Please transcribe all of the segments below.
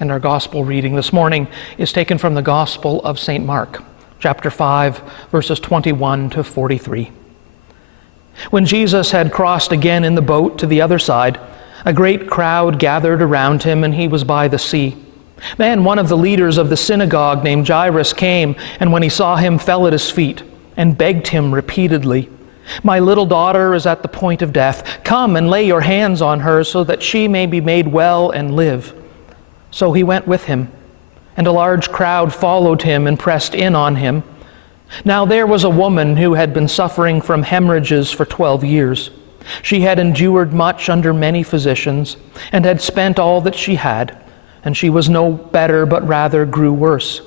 And our gospel reading this morning is taken from the Gospel of St. Mark, chapter 5, verses 21 to 43. When Jesus had crossed again in the boat to the other side, a great crowd gathered around him, and he was by the sea. Then one of the leaders of the synagogue named Jairus came, and when he saw him, fell at his feet and begged him repeatedly, "My little daughter is at the point of death. Come and lay your hands on her so that she may be made well and live." So he went with him, and a large crowd followed him and pressed in on him. Now there was a woman who had been suffering from hemorrhages for 12 years. She had endured much under many physicians, and had spent all that she had, and she was no better, but rather grew worse.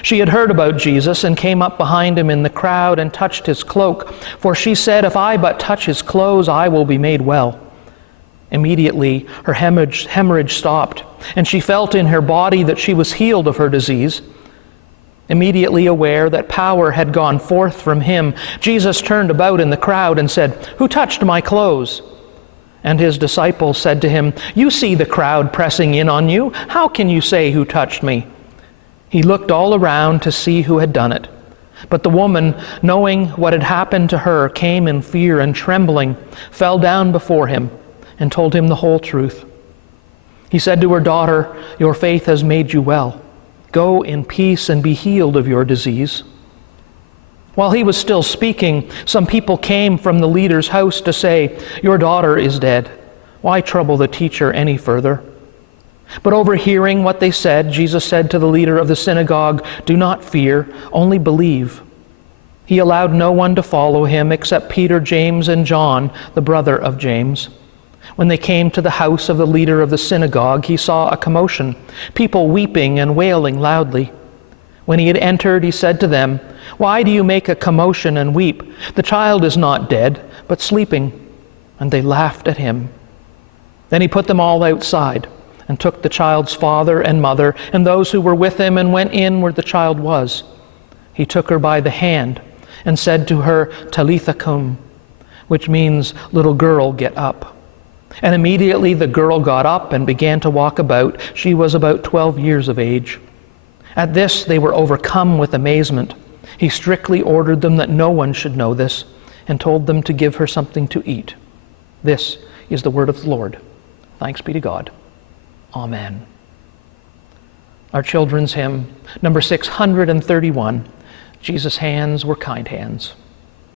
She had heard about Jesus and came up behind him in the crowd and touched his cloak, for she said, "If I but touch his clothes, I will be made well." Immediately her hemorrhage stopped, and she felt in her body that she was healed of her disease. Immediately aware that power had gone forth from him, Jesus turned about in the crowd and said, "Who touched my clothes?" And his disciples said to him, "You see the crowd pressing in on you. How can you say, 'Who touched me?'" He looked all around to see who had done it. But the woman, knowing what had happened to her, came in fear and trembling, fell down before him, and told him the whole truth. He said to her, "Daughter, your faith has made you well. Go in peace and be healed of your disease." While he was still speaking, some people came from the leader's house to say, "Your daughter is dead. Why trouble the teacher any further?" But overhearing what they said, Jesus said to the leader of the synagogue, "Do not fear, only believe." He allowed no one to follow him except Peter, James, and John, the brother of James. When they came to the house of the leader of the synagogue, he saw a commotion, people weeping and wailing loudly. When he had entered, he said to them, "Why do you make a commotion and weep? The child is not dead, but sleeping." And they laughed at him. Then he put them all outside, and took the child's father and mother and those who were with him, and went in where the child was. He took her by the hand and said to her, "Talitha cum," which means, "Little girl, get up." And immediately the girl got up and began to walk about. She was about 12 years of age. At this they were overcome with amazement. He strictly ordered them that no one should know this, and told them to give her something to eat. This is the word of the Lord. Thanks be to God. Amen. Our children's hymn, number 631, Jesus' Hands Were Kind Hands.